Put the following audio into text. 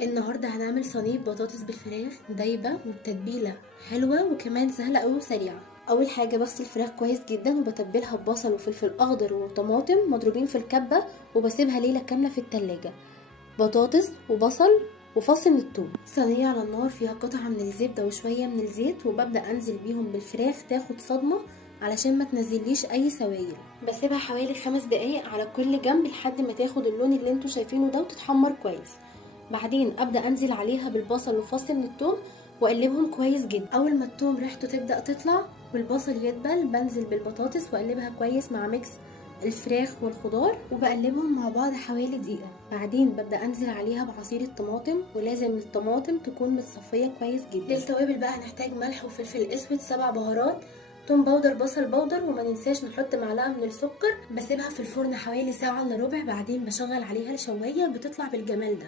النهارده هنعمل صينيه بطاطس بالفراخ دايبه والتتبيله حلوه وكمان سهله قوي وسريعه. اول حاجه بغسل الفراخ كويس جدا وبتبلها ببصل وفلفل اخضر وطماطم مضروبين في الكبه وبسيبها ليله كامله في التلاجة. بطاطس وبصل وفص من الثوم. صينيه على النار فيها قطعه من الزبده وشويه من الزيت وببدا انزل بيهم بالفراخ تاخد صدمه علشان ما تنزليش اي سوائل. بسيبها حوالي 5 دقايق على كل جنب لحد ما تاخد اللون اللي انتوا شايفينه ده وتتحمر كويس. بعدين ابدا انزل عليها بالبصل وفص من الثوم واقلبهم كويس جدا. اول ما الثوم ريحته تبدا تطلع والبصل يدبل بنزل بالبطاطس واقلبها كويس مع ميكس الفراخ والخضار وبقلبهم مع بعض حوالي دقيقه. بعدين ببدا انزل عليها بعصير الطماطم ولازم الطماطم تكون متصفيه كويس جدا. للتوابل بقى هنحتاج ملح وفلفل اسود 7 بهارات توم باودر بصل باودر وما ننساش نحط معلقه من السكر. بسيبها في الفرن حوالي ساعه الا ربع بعدين بشغل عليها الشوايه بتطلع بالجمال ده.